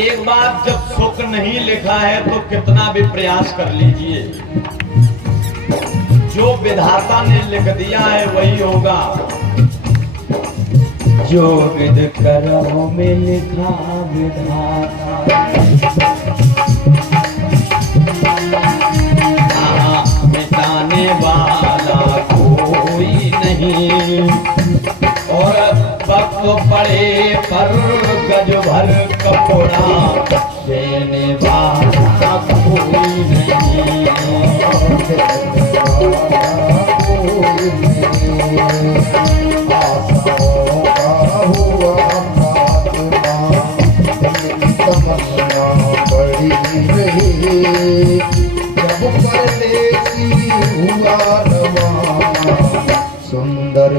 एक बात, जब सुख नहीं लिखा है तो कितना भी प्रयास कर लीजिए, जो विधाता ने लिख दिया है वही होगा। जो विध कर्मों में लिखा विधाता, मिटाने वाला कोई नहीं, और वक्त पड़े पर गज भर कपड़ा देने वाला कोई नहीं। सुंदर